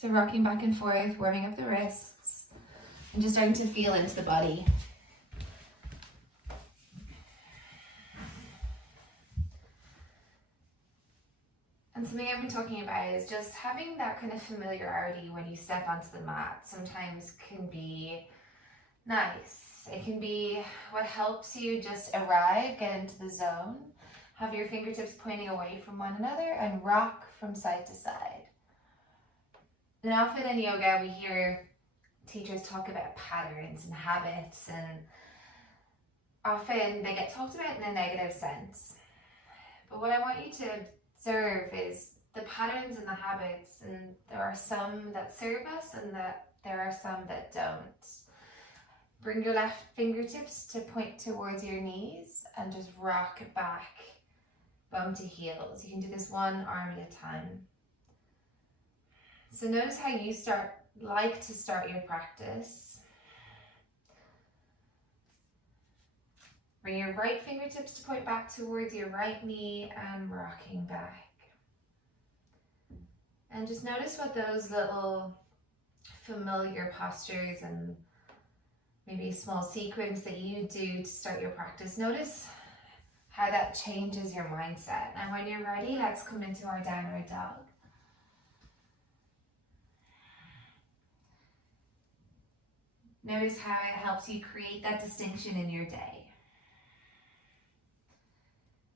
So rocking back and forth, warming up the wrists, and just starting to feel into the body. And something I've been talking about is just having that kind of familiarity when you step onto the mat sometimes can be nice. It can be what helps you just arrive, get into the zone, have your fingertips pointing away from one another and rock from side to side. And often in yoga we hear teachers talk about patterns and habits, and often they get talked about in a negative sense. But what I want you to observe is the patterns and the habits, and there are some that serve us and that there are some that don't. Bring your left fingertips to point towards your knees and just rock it back, bum to heels. You can do this one arm at a time. So notice how you like to start your practice. Bring your right fingertips to point back towards your right knee and rocking back. And just notice what those little familiar postures and maybe a small sequence that you do to start your practice. Notice how that changes your mindset. And when you're ready, let's come into our downward dog. Notice how it helps you create that distinction in your day.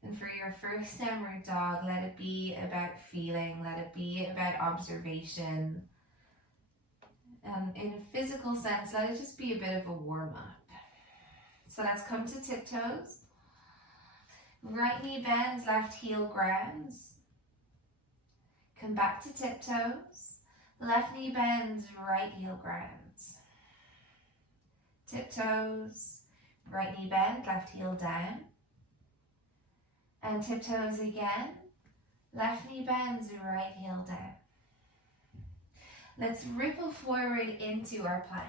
And for your first downward dog, let it be about feeling, let it be about observation. And in a physical sense, let it just be a bit of a warm-up. So let's come to tiptoes. Right knee bends, left heel grounds. Come back to tiptoes. Left knee bends, right heel grounds. Tiptoes, right knee bend, left heel down. And tiptoes again, left knee bends, right heel down. Let's ripple forward into our plank.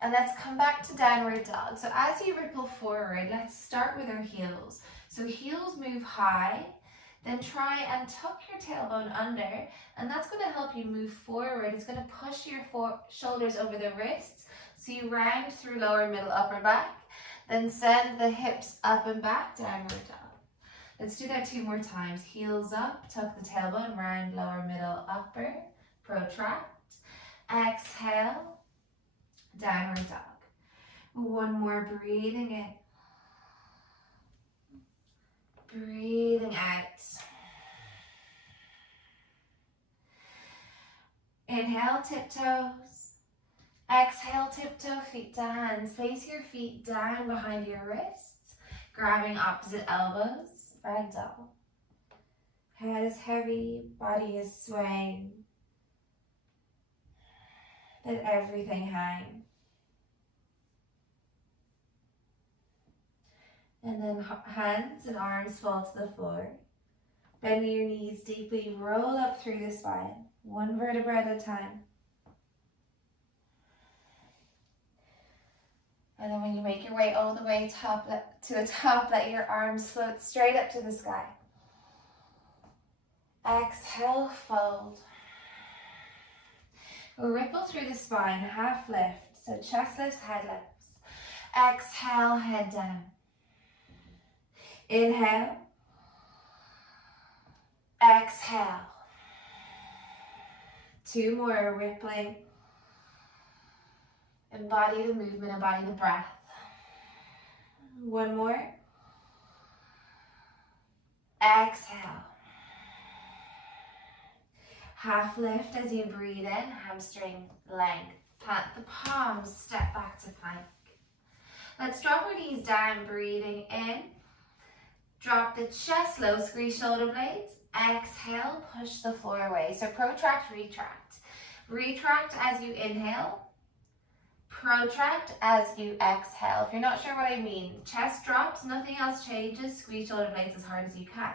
And let's come back to downward dog. So as you ripple forward, let's start with our heels. So heels move high, then try and tuck your tailbone under, and that's going to help you move forward. It's going to push your shoulders over the wrists, so you round through lower, middle, upper back, then send the hips up and back, downward dog. Let's do that 2 more times. Heels up, tuck the tailbone, round, lower, middle, upper, protract. Exhale, downward dog. 1 more, breathing in. Breathing out. Inhale, tiptoes. Exhale, tiptoe, feet to hands. Place your feet down behind your wrists, grabbing opposite elbows, ragdoll. Head is heavy, body is swaying. Let everything hang. And then hands and arms fall to the floor. Bend your knees deeply, roll up through the spine, 1 vertebra at a time. And then when you make your way all the way to the top, let your arms float straight up to the sky. Exhale, fold. Ripple through the spine, half lift. So chest lifts, head lifts. Exhale, head down. Inhale. Exhale. 2 more, rippling. Embody the movement, embody the breath. 1 more. Exhale. Half lift as you breathe in, hamstring length. Plant the palms, step back to plank. Let's drop our knees down, breathing in. Drop the chest low, squeeze shoulder blades. Exhale, push the floor away. So protract, retract. Retract as you inhale. Protract as you exhale. If you're not sure what I mean, chest drops, nothing else changes. Squeeze shoulder blades as hard as you can.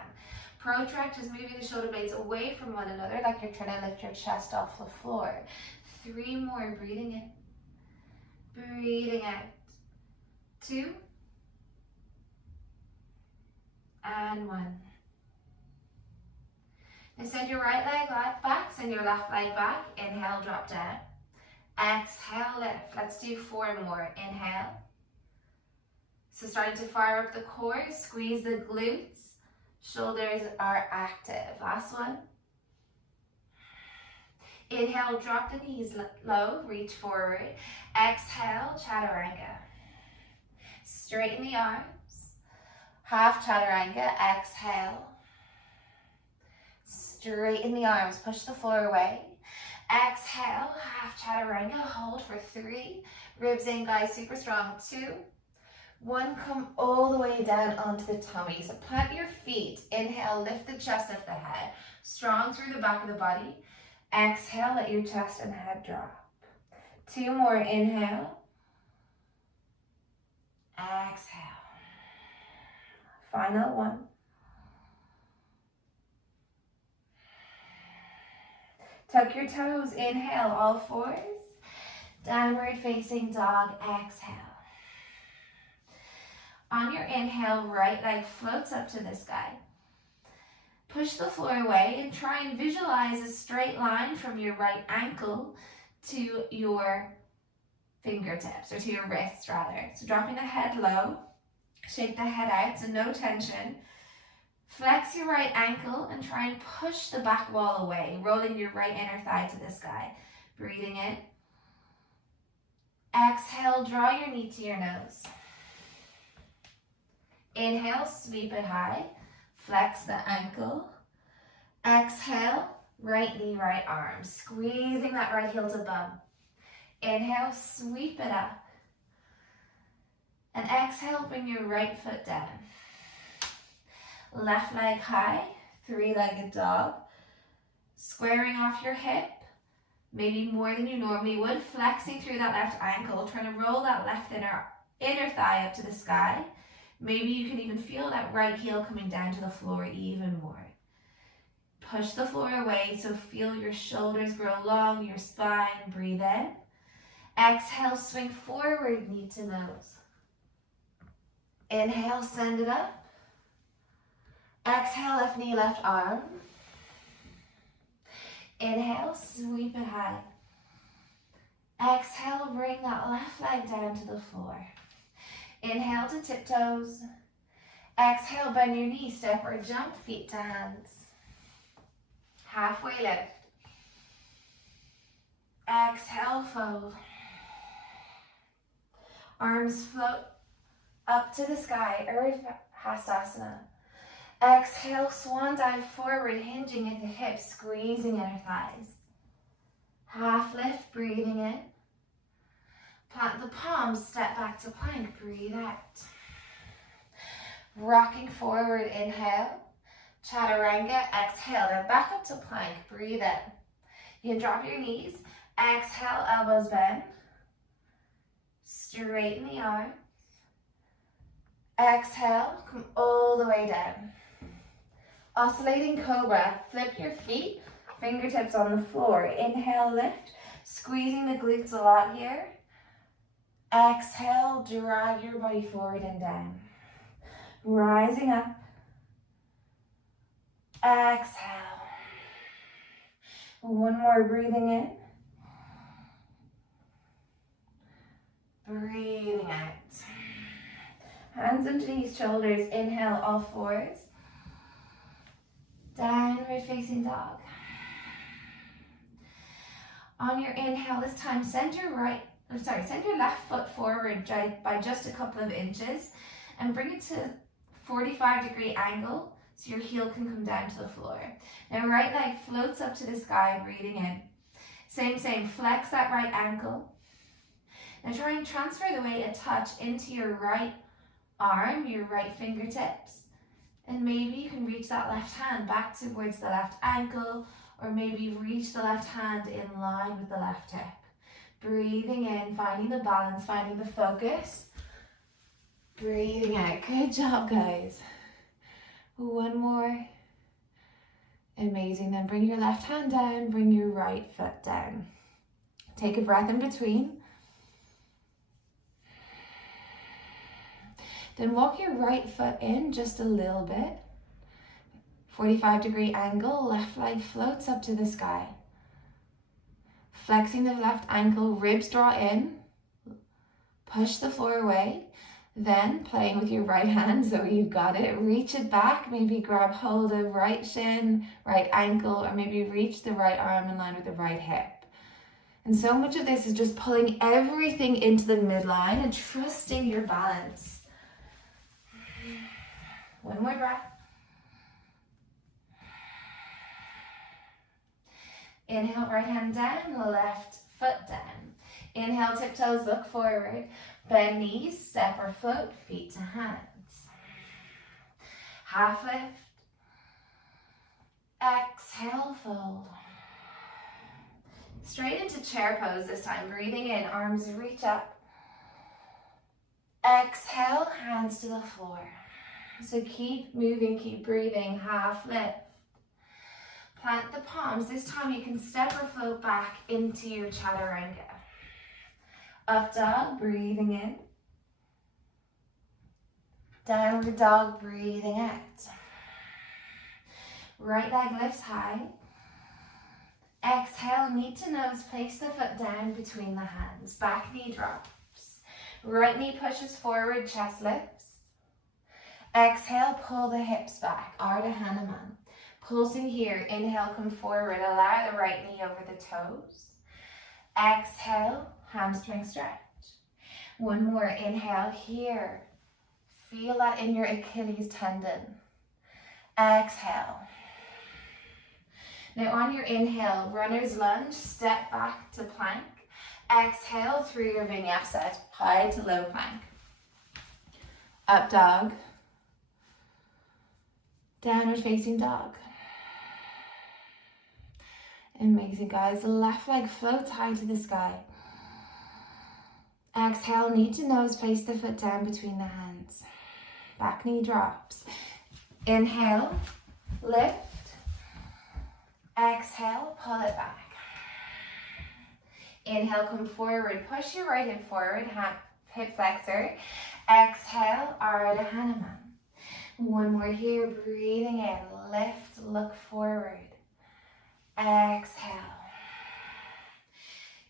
Protract is moving the shoulder blades away from one another, like you're trying to lift your chest off the floor. 3 more, breathing in. Breathing out. 2. And 1. Now send your right leg back, send your left leg back. Inhale, drop down. Exhale, lift. Let's do 4 more. Inhale. So starting to fire up the core, squeeze the glutes. Shoulders are active. Last one. Inhale, drop the knees low, reach forward. Exhale, chaturanga. Straighten the arms. Half chaturanga, exhale. Straighten the arms, push the floor away. Exhale, half chaturanga, hold for 3. Ribs in, guys, super strong. 2, 1, come all the way down onto the tummy. So plant your feet. Inhale, lift the chest off the head. Strong through the back of the body. Exhale, let your chest and head drop. 2 more, inhale. Exhale. Final 1. Tuck your toes, inhale, all 4s. Downward facing dog, exhale. On your inhale, right leg floats up to the sky. Push the floor away and try and visualize a straight line from your right ankle to your fingertips, or to your wrists rather. So dropping the head low, shake the head out, so no tension. Flex your right ankle and try and push the back wall away, rolling your right inner thigh to the sky. Breathing in. Exhale, draw your knee to your nose. Inhale, sweep it high. Flex the ankle. Exhale, right knee, right arm. Squeezing that right heel to bum. Inhale, sweep it up. And exhale, bring your right foot down. Left leg high, 3-legged dog. Squaring off your hip, maybe more than you normally would. Flexing through that left ankle, trying to roll that left inner thigh up to the sky. Maybe you can even feel that right heel coming down to the floor even more. Push the floor away, so feel your shoulders grow long, your spine. Breathe in. Exhale, swing forward, knee to nose. Inhale, send it up. Exhale, left knee, left arm. Inhale, sweep it high. Exhale, bring that left leg down to the floor. Inhale to tiptoes. Exhale, bend your knees, step or jump, feet to hands. Halfway lift. Exhale, fold. Arms float up to the sky, Urdhva Hastasana. Exhale, swan dive forward, hinging at the hips, squeezing inner thighs. Half lift, breathing in. Plant the palms, step back to plank, breathe out. Rocking forward, inhale. Chaturanga, exhale. Then back up to plank, breathe in. You can drop your knees. Exhale, elbows bend. Straighten the arms. Exhale, come all the way down. Oscillating cobra, flip your feet, fingertips on the floor. Inhale, lift, squeezing the glutes a lot here. Exhale, drag your body forward and down. Rising up. Exhale. 1 more, breathing in. Breathing out. Hands underneath shoulders, inhale, all 4s. Downward facing dog. On your inhale this time, send your left foot forward by just a couple of inches and bring it to 45-degree angle so your heel can come down to the floor. Now right leg floats up to the sky, breathing in. Same, flex that right ankle. Now try and transfer the weight a touch into your right arm, your right fingertips. And maybe you can reach that left hand back towards the left ankle, or maybe reach the left hand in line with the left hip. Breathing in, finding the balance, finding the focus. Breathing out. Good job, guys. 1 more. Amazing. Then bring your left hand down, bring your right foot down. Take a breath in between. Then walk your right foot in just a little bit. 45-degree angle, left leg floats up to the sky. Flexing the left ankle, ribs draw in. Push the floor away. Then playing with your right hand, so you've got it. Reach it back, maybe grab hold of right shin, right ankle, or maybe reach the right arm in line with the right hip. And so much of this is just pulling everything into the midline and trusting your balance. One more breath. Inhale, right hand down, left foot down. Inhale, tiptoes, look forward. Bend knees, step or float, feet to hands. Half lift. Exhale, fold. Straight into chair pose this time. Breathing in, arms reach up. Exhale, hands to the floor. So keep moving, keep breathing. Half lift. Plant the palms. This time you can step or float back into your chaturanga. Up dog, breathing in. Downward dog, breathing out. Right leg lifts high. Exhale, knee to nose, place the foot down between the hands. Back knee drops. Right knee pushes forward, chest lifts. Exhale, pull the hips back, Ardha Hanuman. Pulsing here, inhale, come forward, allow the right knee over the toes. Exhale, hamstring stretch. One more, inhale here. Feel that in your Achilles tendon. Exhale. Now on your inhale, runner's lunge, step back to plank. Exhale through your vinyasa, high to low plank. Up dog. Downward facing dog. Amazing, guys. The left leg floats high to the sky. Exhale, knee to nose, place the foot down between the hands. Back knee drops. Inhale, lift. Exhale, pull it back. Inhale, come forward. Push your right hip forward, hip flexor. Exhale, Ardha Hanuman. One more here, breathing in. Lift, look forward. Exhale.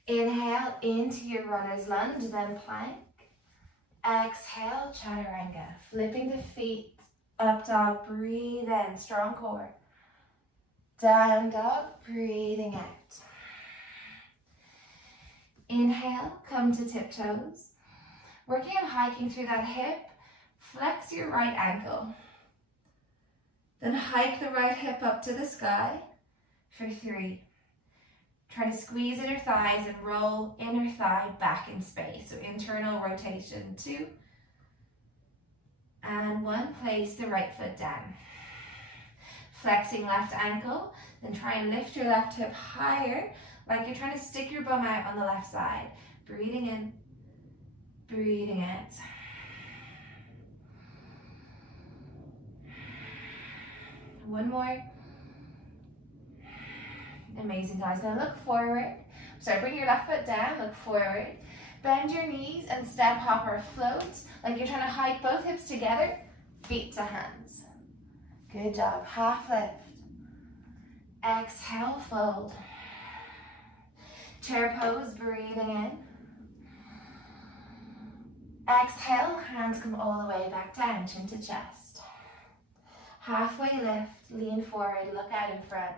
Inhale into your runner's lunge, then plank. Exhale, chaturanga. Flipping the feet, up dog, breathe in, strong core. Down dog, breathing out. Inhale, come to tiptoes. Working on hiking through that hip, flex your right ankle. Then hike the right hip up to the sky for 3. Try to squeeze inner thighs and roll inner thigh back in space. So internal rotation, 2. And 1, place the right foot down. Flexing left ankle, then try and lift your left hip higher, like you're trying to stick your bum out on the left side. Breathing in, breathing out. One more. Amazing, guys. Now look forward. So bring your left foot down, look forward. Bend your knees and step, hop, or float, like you're trying to hike both hips together, feet to hands. Good job. Half lift. Exhale, fold. Chair pose, breathing in. Exhale, hands come all the way back down, chin to chest. Halfway lift, lean forward, look out in front.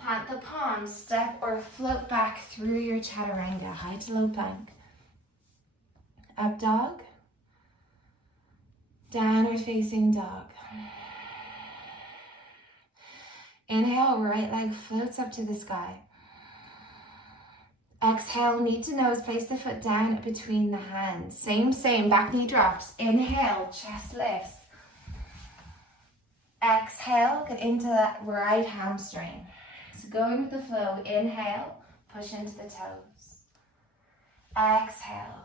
Plant the palms, step or float back through your chaturanga, high to low plank. Up dog. Downward facing dog. Inhale, right leg floats up to the sky. Exhale, knee to nose, place the foot down between the hands. Same, back knee drops. Inhale, chest lifts. Exhale, get into that right hamstring. So going with the flow, inhale, push into the toes. Exhale.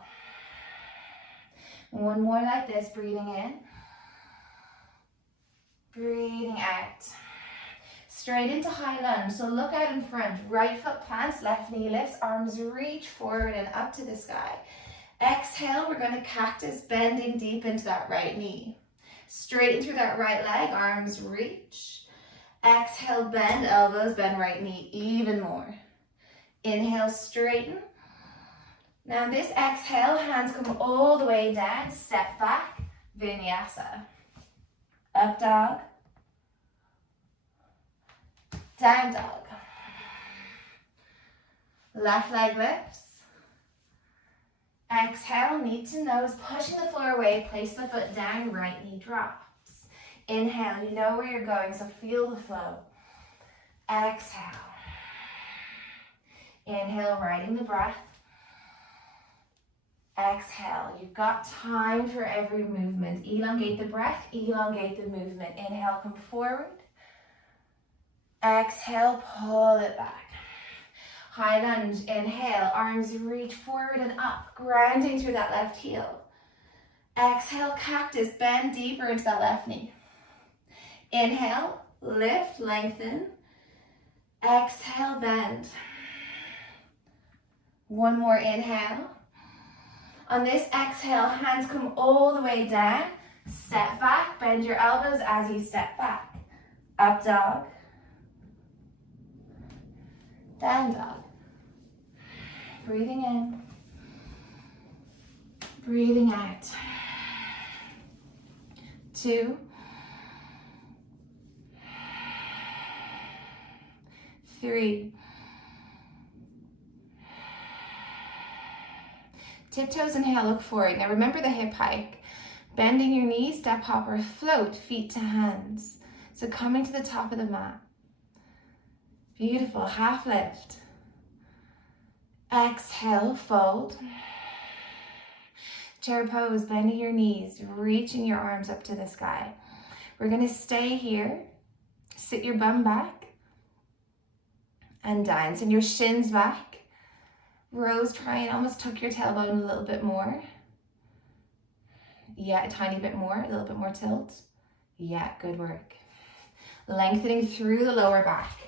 One more like this, breathing in. Breathing out. Straight into high lunge, so look out in front. Right foot plants, left knee lifts, arms reach forward and up to the sky. Exhale, we're going to cactus, bending deep into that right knee. Straighten through that right leg, arms reach. Exhale, bend elbows, bend right knee even more. Inhale, straighten. Now this exhale, hands come all the way down, step back, vinyasa. Up dog. Down dog. Left leg lifts. Exhale, knee to nose, pushing the floor away, place the foot down, right knee drops. Inhale, you know where you're going, so feel the flow. Exhale. Inhale, riding the breath. Exhale, you've got time for every movement. Elongate the breath, elongate the movement. Inhale, come forward. Exhale, pull it back. High lunge, inhale, arms reach forward and up, grounding through that left heel. Exhale, cactus, bend deeper into that left knee. Inhale, lift, lengthen. Exhale, bend. One more inhale. On this exhale, hands come all the way down. Step back, bend your elbows as you step back. Up dog. Down dog. Breathing in. Breathing out. 2. 3. Tiptoes, inhale, look forward. Now remember the hip hike. Bending your knees, step hop or float, feet to hands. So coming to the top of the mat. Beautiful, half lift. Exhale, fold. Chair pose, bending your knees, reaching your arms up to the sky. We're gonna stay here. Sit your bum back and down. Send your shins back. Rose, try and almost tuck your tailbone a little bit more. Yeah, a tiny bit more, a little bit more tilt. Yeah, good work. Lengthening through the lower back.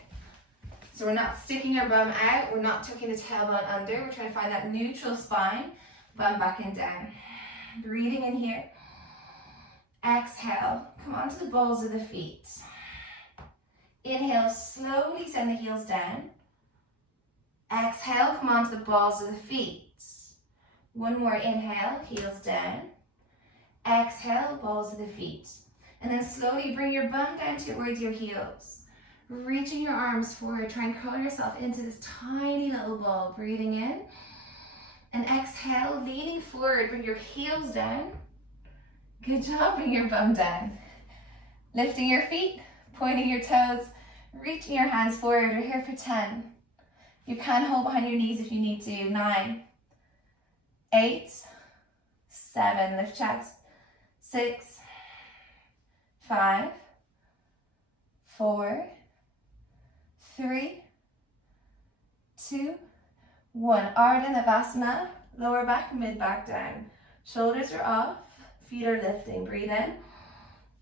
So we're not sticking our bum out, we're not tucking the tailbone under, we're trying to find that neutral spine, bum back and down. Breathing in here. Exhale, come onto the balls of the feet. Inhale, slowly send the heels down. Exhale, come onto the balls of the feet. One more inhale, heels down. Exhale, balls of the feet. And then slowly bring your bum down towards your heels. Reaching your arms forward, try and curl yourself into this tiny little ball. Breathing in. And exhale, leaning forward, bring your heels down. Good job, bring your bum down. Lifting your feet, pointing your toes, reaching your hands forward. We're here for 10. You can hold behind your knees if you need to. 9, 8, 7, lift chest. 6, 5, 4, 3, 2, 1. Ardha Navasana, lower back, mid back down. Shoulders are off, feet are lifting. Breathe in.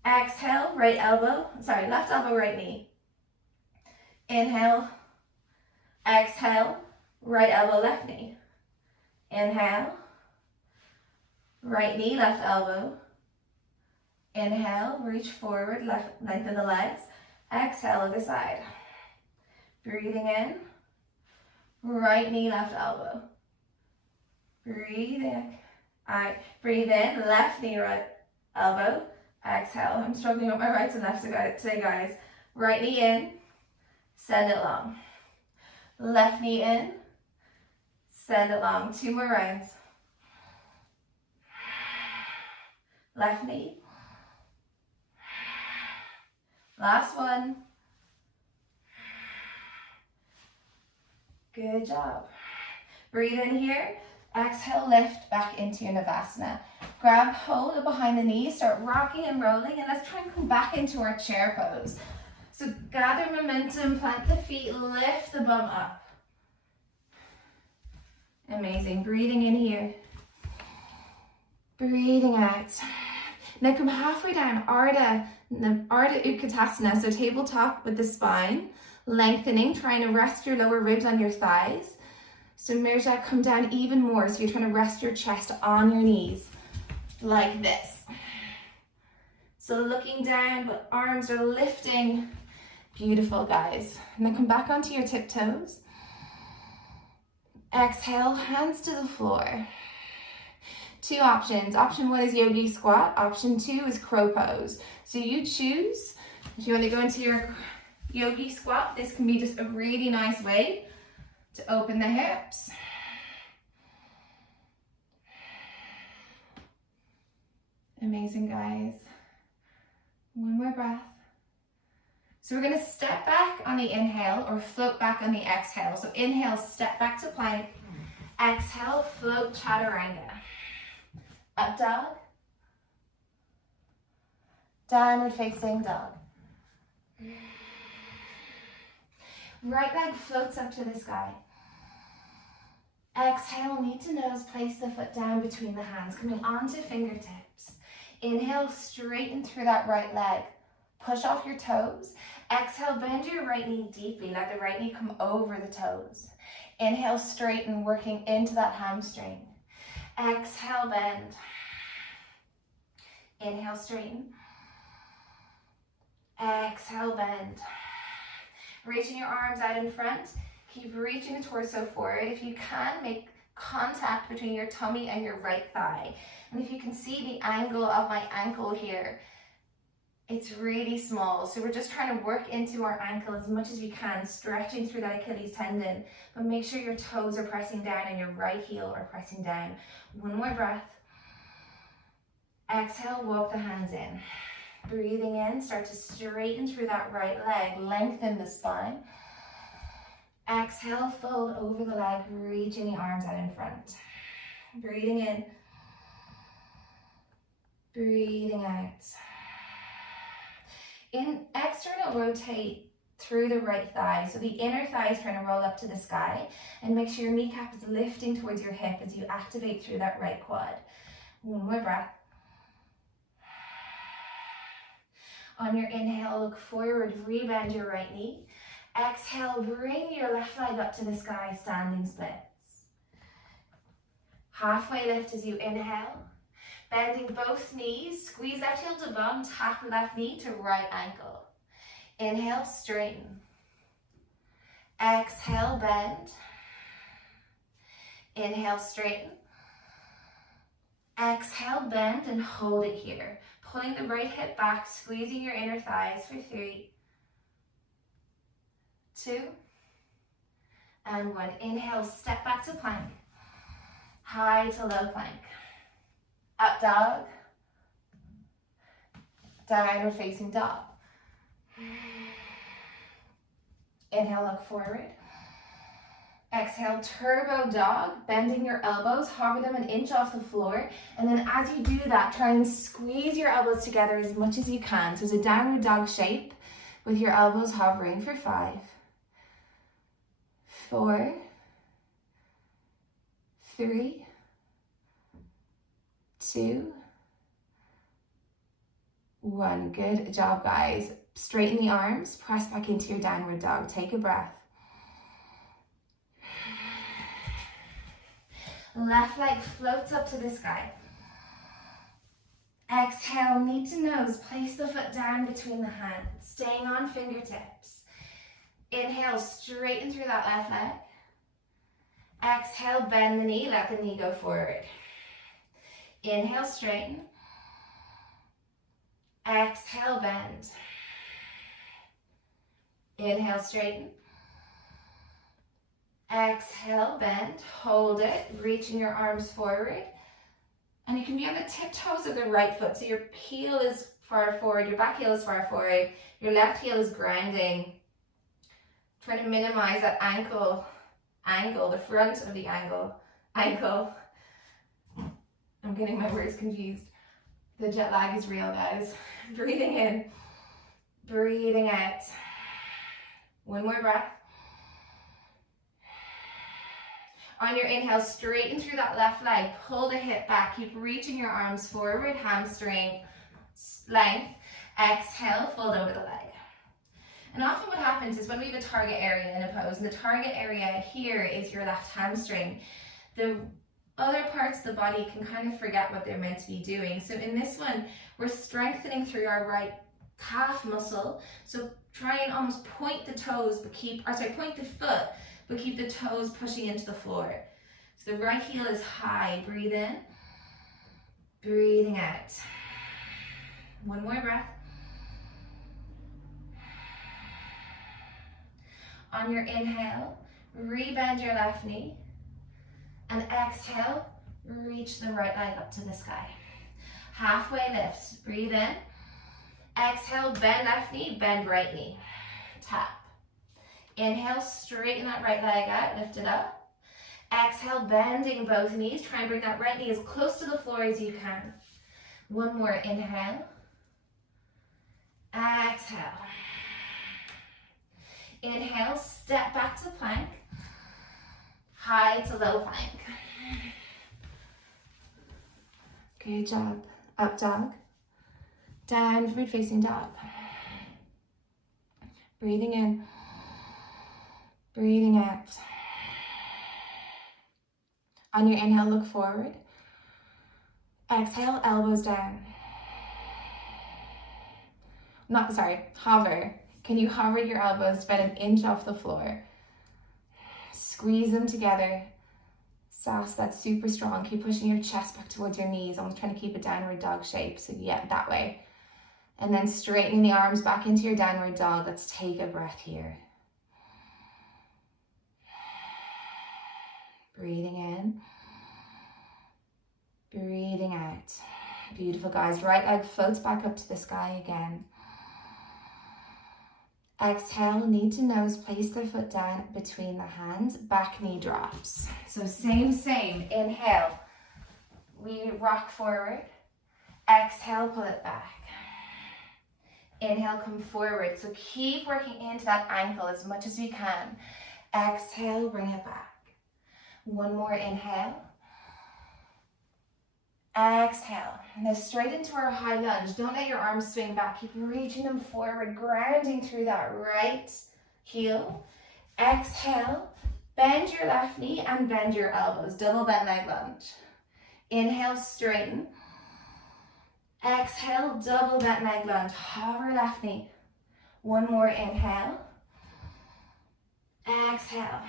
Exhale, left elbow, right knee. Inhale. Exhale, right elbow, left knee. Inhale. Right knee, left elbow. Inhale, reach forward, lengthen the legs. Exhale, other side. Breathing in. Right knee, left elbow. Breathe in. Alright, breathe in, left knee, right elbow. Exhale. I'm struggling with my rights and lefts today, guys. Right knee in, send it long. Left knee in, send it long. 2 more rounds. Left knee. Last one. Good job. Breathe in here. Exhale, lift back into your Navasana. Grab hold behind the knees, start rocking and rolling, and let's try and come back into our chair pose. So gather momentum, plant the feet, lift the bum up. Amazing. Breathing in here. Breathing out. Now come halfway down, Ardha Utkatasana, so tabletop with the spine, lengthening, trying to rest your lower ribs on your thighs. So Mirja, come down even more, so you're trying to rest your chest on your knees, like this. So looking down, but arms are lifting. Beautiful, guys. And then come back onto your tiptoes. Exhale, hands to the floor. Two options. Option 1 is yogi squat. Option 2 is crow pose. So you choose. If you want to go into your yogi squat, this can be just a really nice way to open the hips. Amazing, guys. One more breath. So we're going to step back on the inhale or float back on the exhale. So inhale, step back to plank. Exhale, float chaturanga. Up dog. Downward facing dog. Right leg floats up to the sky. Exhale, knee to nose, place the foot down between the hands, coming onto fingertips. Inhale, straighten through that right leg. Push off your toes. Exhale, bend your right knee deeply. Let the right knee come over the toes. Inhale, straighten, working into that hamstring. Exhale, bend. Inhale, straighten. Exhale, bend. Reaching your arms out in front. Keep reaching the torso forward. If you can, make contact between your tummy and your right thigh. And if you can see the angle of my ankle here, it's really small. So we're just trying to work into our ankle as much as we can, stretching through that Achilles tendon. But make sure your toes are pressing down and your right heel are pressing down. One more breath. Exhale, walk the hands in. Breathing in, start to straighten through that right leg, lengthen the spine. Exhale, fold over the leg, reaching the arms out in front. Breathing in. Breathing out. In external, rotate through the right thigh. So the inner thigh is trying to roll up to the sky, and make sure your kneecap is lifting towards your hip as you activate through that right quad. One more breath. On your inhale, look forward, rebend your right knee. Exhale, bring your left leg up to the sky, standing splits. Halfway lift as you inhale. Bending both knees, squeeze left heel to bum, tap left knee to right ankle. Inhale, straighten. Exhale, bend. Inhale, straighten. Exhale, bend and hold it here. Pulling the right hip back, squeezing your inner thighs for 3, 2, and 1. Inhale, step back to plank. High to low plank. Up dog. Downward facing dog. Inhale, look forward. Exhale, turbo dog, bending your elbows, hover them an inch off the floor. And then as you do that, try and squeeze your elbows together as much as you can. So it's a downward dog shape with your elbows hovering for 5, 4, 3, 2, 1. Good job, guys. Straighten the arms, press back into your downward dog. Take a breath. Left leg floats up to the sky. Exhale, knee to nose. Place the foot down between the hands, staying on fingertips. Inhale, straighten through that left leg. Exhale, bend the knee, let the knee go forward. Inhale, straighten. Exhale, bend. Inhale, straighten. Exhale, bend, hold it, reaching your arms forward. And you can be on the tiptoes of the right foot. So your heel is far forward, your back heel is far forward, your left heel is grounding. Trying to minimize that ankle, the front of the ankle. I'm getting my words confused. The jet lag is real, guys. Breathing in, breathing out. One more breath. On your inhale, straighten through that left leg, pull the hip back, keep reaching your arms forward, hamstring length. Exhale, fold over the leg. And often what happens is when we have a target area in a pose, and the target area here is your left hamstring, the other parts of the body can kind of forget what they're meant to be doing. So in this one, we're strengthening through our right calf muscle. So try and almost point the toes, but point the foot, but keep the toes pushing into the floor. So the right heel is high. Breathe in, breathing out. One more breath. On your inhale, rebend your left knee, and exhale, reach the right leg up to the sky. Halfway lift, breathe in. Exhale, bend left knee, bend right knee. Tap. Inhale, straighten that right leg out, lift it up. Exhale, bending both knees. Try and bring that right knee as close to the floor as you can. One more, inhale. Exhale. Inhale, step back to plank. High to low plank. Good job. Up dog. Downward facing dog. Breathing in. Breathing out. On your inhale, look forward. Exhale, elbows down. Hover. Can you hover your elbows about an inch off the floor? Squeeze them together. Sass, that's super strong. Keep pushing your chest back towards your knees, almost trying to keep a downward dog shape. So yeah, that way. And then straightening the arms back into your downward dog. Let's take a breath here. Breathing in. Breathing out. Beautiful, guys. Right leg floats back up to the sky again. Exhale, knee to nose, place the foot down between the hands, back knee drops. So same. Inhale, we rock forward. Exhale, pull it back. Inhale, come forward. So keep working into that ankle as much as you can. Exhale, bring it back. One more inhale. Exhale. Now straight into our high lunge. Don't let your arms swing back. Keep reaching them forward, grounding through that right heel. Exhale. Bend your left knee and bend your elbows. Double bend leg lunge. Inhale, straighten. Exhale, double bent leg lunge. Hover left knee. One more inhale. Exhale.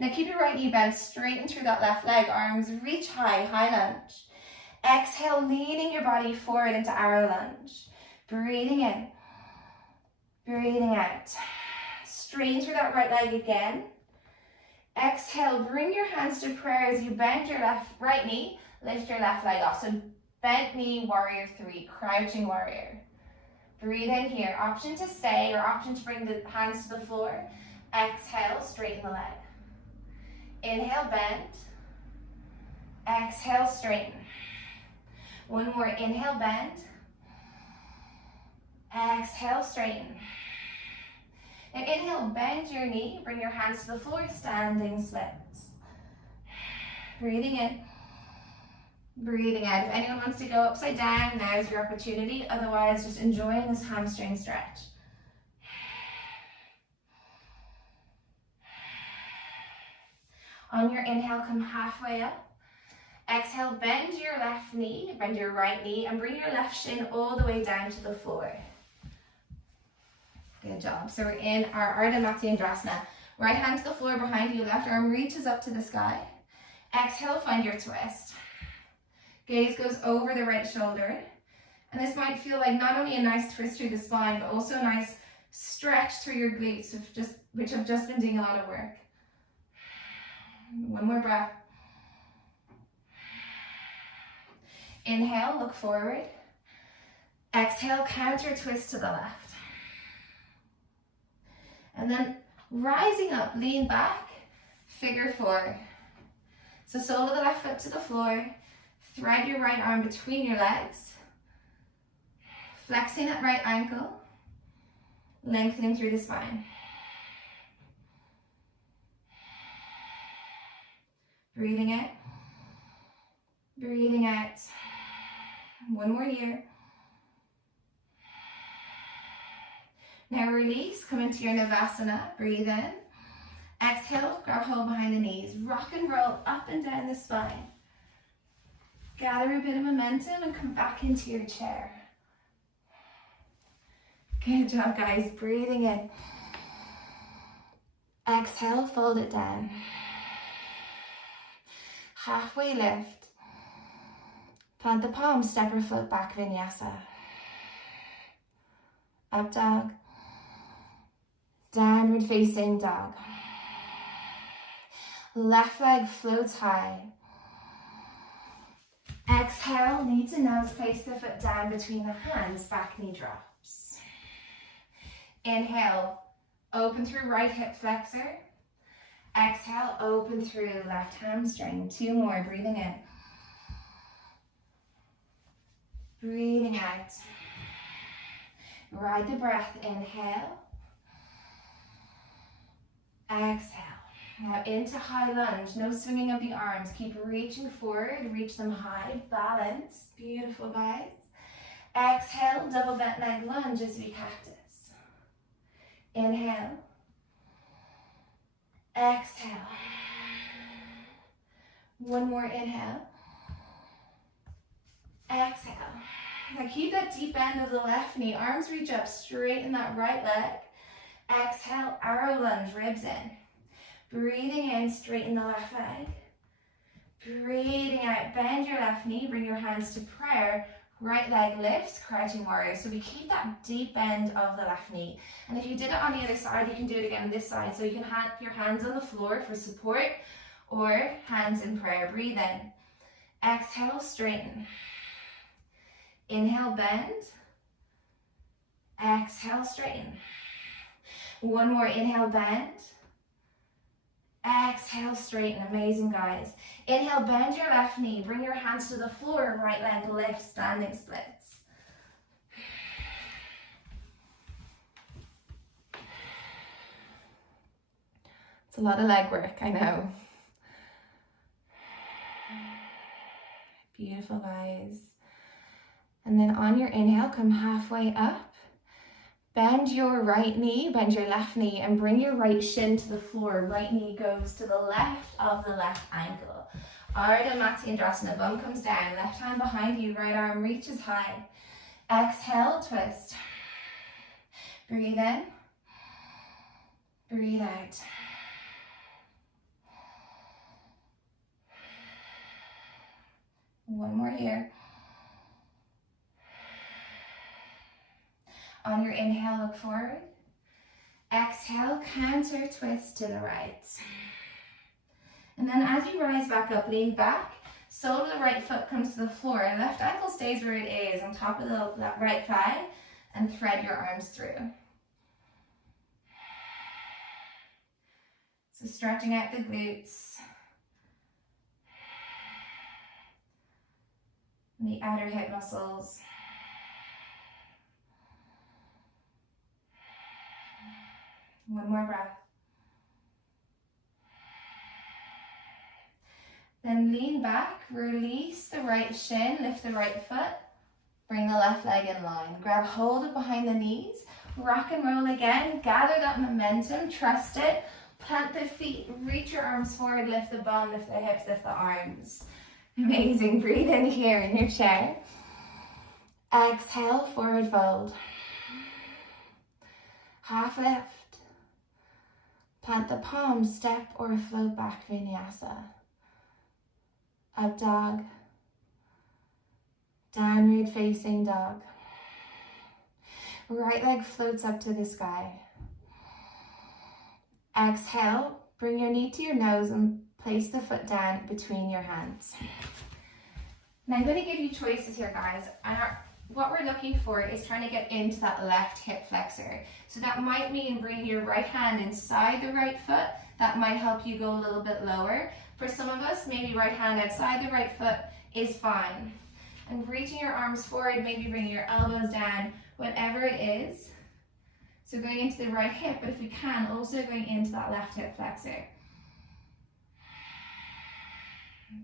Now keep your right knee bent, straighten through that left leg, arms reach high, high lunge. Exhale, leaning your body forward into arrow lunge. Breathing in, breathing out. Straighten through that right leg again. Exhale, bring your hands to prayer as you bend your right knee, lift your left leg off. So bent knee, warrior three, crouching warrior. Breathe in here, option to stay or option to bring the hands to the floor. Exhale, straighten the leg. Inhale, bend. Exhale, straighten. One more, inhale, bend. Exhale, straighten. Now inhale, bend your knee, bring your hands to the floor, standing splits. Breathing in, breathing out. If anyone wants to go upside down, now is your opportunity. Otherwise, just enjoying this hamstring stretch. On your inhale, come halfway up. Exhale, bend your left knee, bend your right knee, and bring your left shin all the way down to the floor. Good job. So we're in our Ardha Matsyendrasana. Right hand to the floor behind you, left arm reaches up to the sky. Exhale, find your twist. Gaze goes over the right shoulder. And this might feel like not only a nice twist through the spine, but also a nice stretch through your glutes, which have just been doing a lot of work. One more breath. Inhale, look forward. Exhale, counter twist to the left. And then rising up, lean back, figure four. So sole of the left foot to the floor, thread your right arm between your legs, flexing that right ankle, lengthening through the spine. Breathing in, breathing out. One more here. Now release, come into your Navasana, breathe in. Exhale, grab hold behind the knees, rock and roll up and down the spine. Gather a bit of momentum and come back into your chair. Good job, guys. Breathing in. Exhale, fold it down. Halfway lift. Plant the palms, step or float back, vinyasa. Up dog. Downward facing dog. Left leg floats high. Exhale, knee to nose, place the foot down between the hands, back knee drops. Inhale, open through right hip flexor. Exhale, open through left hamstring. 2 more, breathing in. Breathing out. Ride the breath, inhale. Exhale. Now into high lunge, no swinging of the arms. Keep reaching forward, reach them high, balance. Beautiful, guys. Exhale, double bent leg lunge as we cactus. Inhale. Exhale. 1 more inhale. Exhale. Now keep that deep end of the left knee. Arms reach up, straighten that right leg. Exhale, arrow lunge, ribs in. Breathing in, straighten the left leg. Breathing out, bend your left knee, bring your hands to prayer. Right leg lifts, crouching warrior. So we keep that deep bend of the left knee. And if you did it on the other side, you can do it again on this side. So you can have your hands on the floor for support or hands in prayer. Breathe in. Exhale, straighten. Inhale, bend. Exhale, straighten. 1 more, inhale, bend. Exhale, straighten. Amazing, guys. Inhale, bend your left knee. Bring your hands to the floor. Right leg lifts, standing splits. It's a lot of leg work, I know. Beautiful, guys. And then on your inhale, come halfway up. Bend your right knee, bend your left knee, and bring your right shin to the floor. Right knee goes to the left of the left ankle. Ardha Matsyendrasana, bum comes down, left hand behind you, right arm reaches high. Exhale, twist. Breathe in. Breathe out. One more here. On your inhale, look forward. Exhale, counter twist to the right. And then as you rise back up, lean back. Sole of the right foot comes to the floor. Left ankle stays where it is, on top of that right thigh, and thread your arms through. So stretching out the glutes. And the outer hip muscles. One more breath. Then lean back, release the right shin, lift the right foot, bring the left leg in line. Grab hold of behind the knees, rock and roll again, gather that momentum, trust it, plant the feet, reach your arms forward, lift the bum, lift the hips, lift the arms. Amazing, breathe in here in your chair. Exhale, forward fold. Half lift. Plant the palms, step or float back, vinyasa. Up dog. Downward facing dog. Right leg floats up to the sky. Exhale, bring your knee to your nose and place the foot down between your hands. Now I'm going to give you choices here, guys. What we're looking for is trying to get into that left hip flexor. So that might mean bringing your right hand inside the right foot. That might help you go a little bit lower. For some of us, maybe right hand outside the right foot is fine. And reaching your arms forward, maybe bringing your elbows down, whatever it is. So going into the right hip, but if we can, also going into that left hip flexor.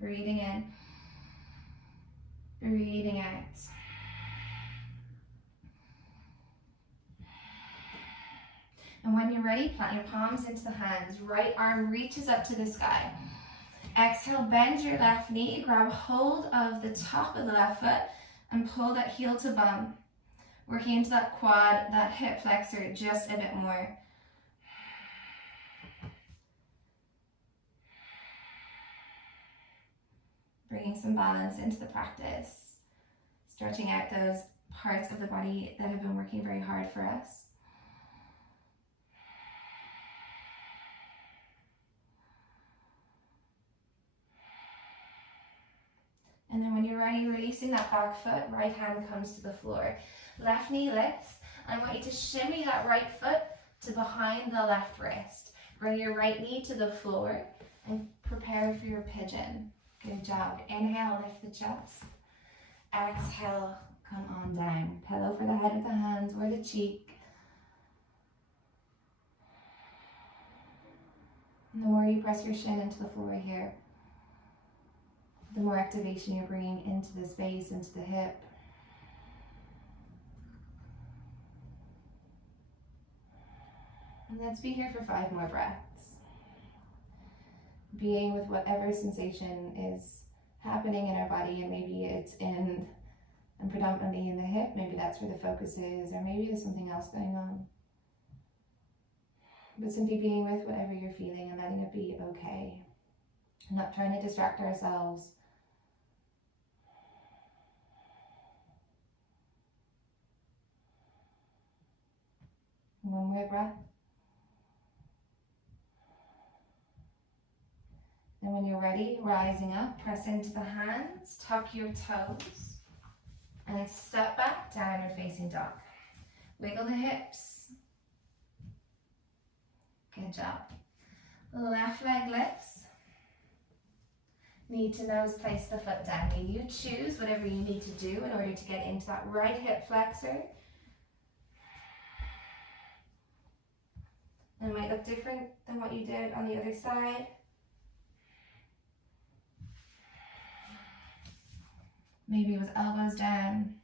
Breathing in. Breathing out. And when you're ready, plant your palms into the hands. Right arm reaches up to the sky. Exhale, bend your left knee. Grab hold of the top of the left foot and pull that heel to bum. working into that quad, that hip flexor just a bit more. Bringing some balance into the practice, stretching out those parts of the body that have been working very hard for us. And then when you're ready, releasing that back foot, right hand comes to the floor. Left knee lifts. I want you to shimmy that right foot to behind the left wrist. Bring your right knee to the floor and prepare for your pigeon. Good job. Inhale, lift the chest. Exhale, come on down. Pillow for the head of the hands or the cheek. And the more you press your shin into the floor here, the more activation you're bringing into the space, into the hip. And let's be here for 5 more breaths. Being with whatever sensation is happening in our body, and maybe it's in and predominantly in the hip, maybe that's where the focus is, or maybe there's something else going on. But simply being with whatever you're feeling and letting it be okay. Not trying to distract ourselves. One more breath. And when you're ready, rising up, press into the hands, tuck your toes, and step back, downward facing dog. Wiggle the hips. Good job. Left leg lifts. Knee to nose, place the foot down. You choose whatever you need to do in order to get into that right hip flexor. It might look different than what you did on the other side. Maybe with elbows down.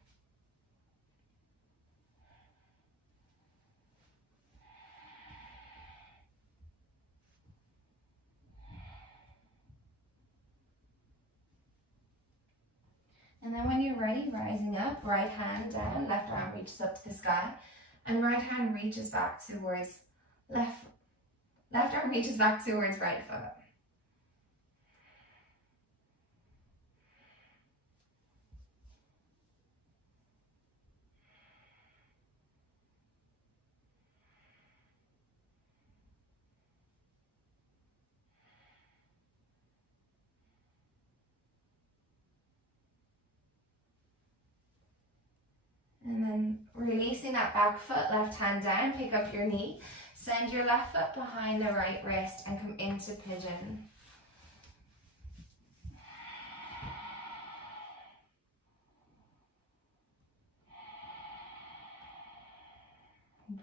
And then when you're ready, rising up, right hand down, left arm reaches up to the sky, and right hand reaches back towards left arm reaches back towards right foot. And then releasing that back foot, left hand down, pick up your knee, send your left foot behind the right wrist and come into pigeon.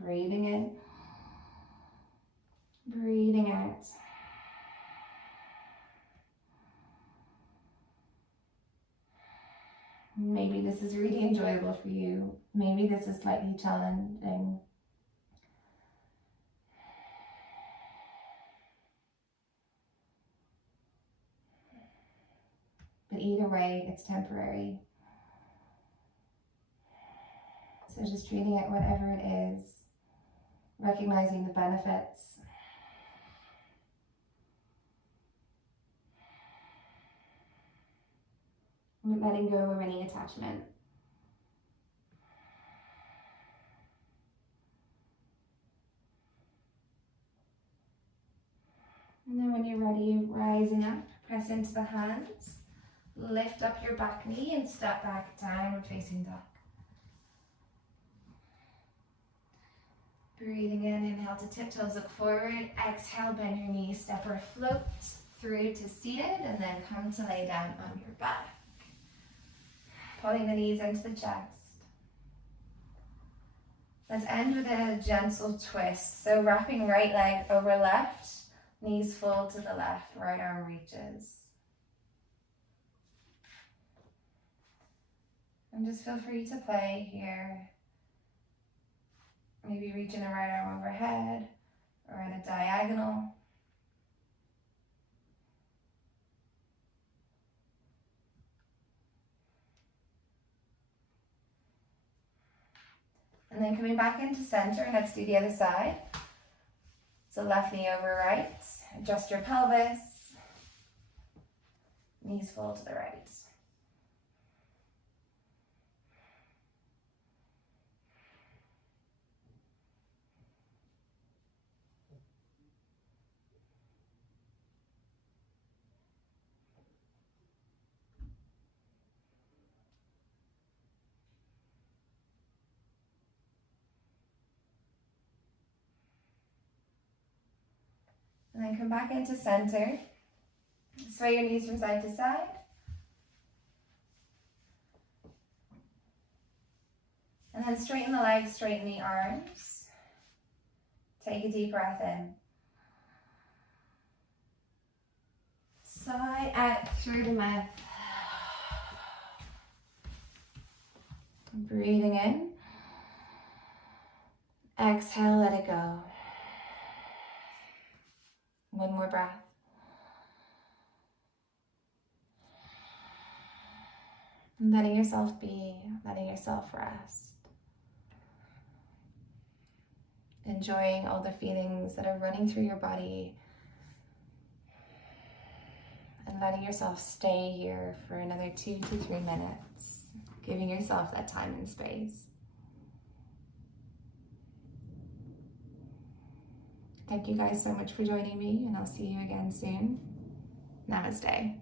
Breathing in, breathing out. Maybe this is really enjoyable for you. Maybe this is slightly challenging. But either way, it's temporary. So just treating it whatever it is, recognizing the benefits. Letting go of any attachment. And then when you're ready, rising up, press into the hands, lift up your back knee and step back, downward facing dog. Breathing in, inhale to tiptoes, look forward, exhale, bend your knees, step or float through to seated, and then come to lay down on your back. Pulling the knees into the chest. Let's end with a gentle twist. So wrapping right leg over left, knees fold to the left, right arm reaches. And just feel free to play here. Maybe reaching a right arm overhead or in a diagonal. And then coming back into center, let's do the other side. So left knee over right, adjust your pelvis, knees fall to the right. And then come back into center. Sway your knees from side to side. And then straighten the legs, straighten the arms. Take a deep breath in. Sigh out through the mouth. Breathing in. Exhale, let it go. One more breath. Letting yourself be, letting yourself rest. Enjoying all the feelings that are running through your body. And letting yourself stay here for another 2 to 3 minutes. Giving yourself that time and space. Thank you guys so much for joining me, and I'll see you again soon. Namaste.